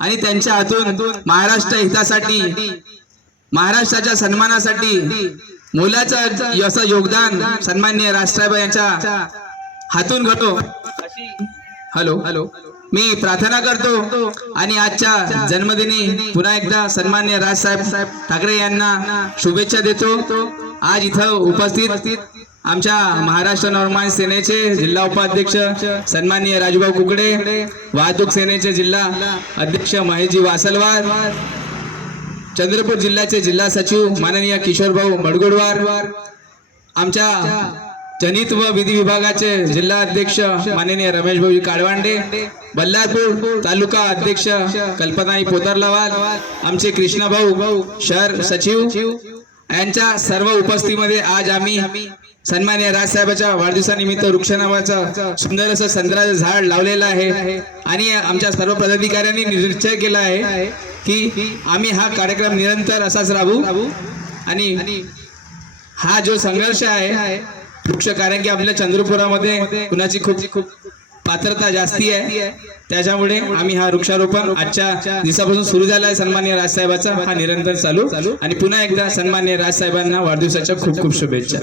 आणि त्यांच्या हातून महाराष्ट्र हितासाठी महाराष्ट्राच्या सन्मानासाठी मोलाचं असं योगदान सन्माननीय राजसाहेब यांच्या हातून घडतो। हॅलो मी प्रार्थना करतो आणि आजच्या जन्मदिनी पुन्हा एकदा सन्माननीय राजसाहेब ठाकरे यांना शुभेच्छा देतो। आज इथं उपस्थित आमच्या महाराष्ट्र नवनिर्माण सेनेचे जिल्हा उपाध्यक्ष सन्माननीय राजूभाऊ कुकडे, वाहतूक सेनेचे जिल्हा अध्यक्ष महेशजी वासलवार, चंद्रपूर जिल्ह्याचे जिल्हा सचिव माननीय किशोरभाऊ मडगुडवार, आमच्या जनित व विधी विभागाचे जिल्हा अध्यक्ष माननीय रमेशभाऊ काळवांडे, बल्लारपूर तालुका अध्यक्ष कल्पनाई पोतरलवाल, आमचे कृष्णाभाऊ शहर सचिव यांच्या सर्व उपस्थितीमध्ये आज आम्ही सन्माननीय राजसाहेबांच्या वाढदिवसानिमित्त वृक्ष नावाचं सुंदर असं संत्र्याचं झाड लावलेलं आहे आणि आमच्या सर्व पदाधिकाऱ्यांनी निश्चय केला आहे की आम्ही हा कार्यक्रम निरंतर असाच राबवू आणि हा जो संघर्ष आहे वृक्ष, कारण की आपल्या चंद्रपुरामध्ये कुणाची खूप पात्रता जास्ती आहे, त्याच्यामुळे आम्ही हा वृक्षारोपण आजच्या दिवसापासून सुरू झाला आहे सन्माननीय राजसाहेबांचा, हा निरंतर चालू आणि पुन्हा एकदा सन्माननीय राजसाहेबांना वाढदिवसाच्या खूप शुभेच्छा।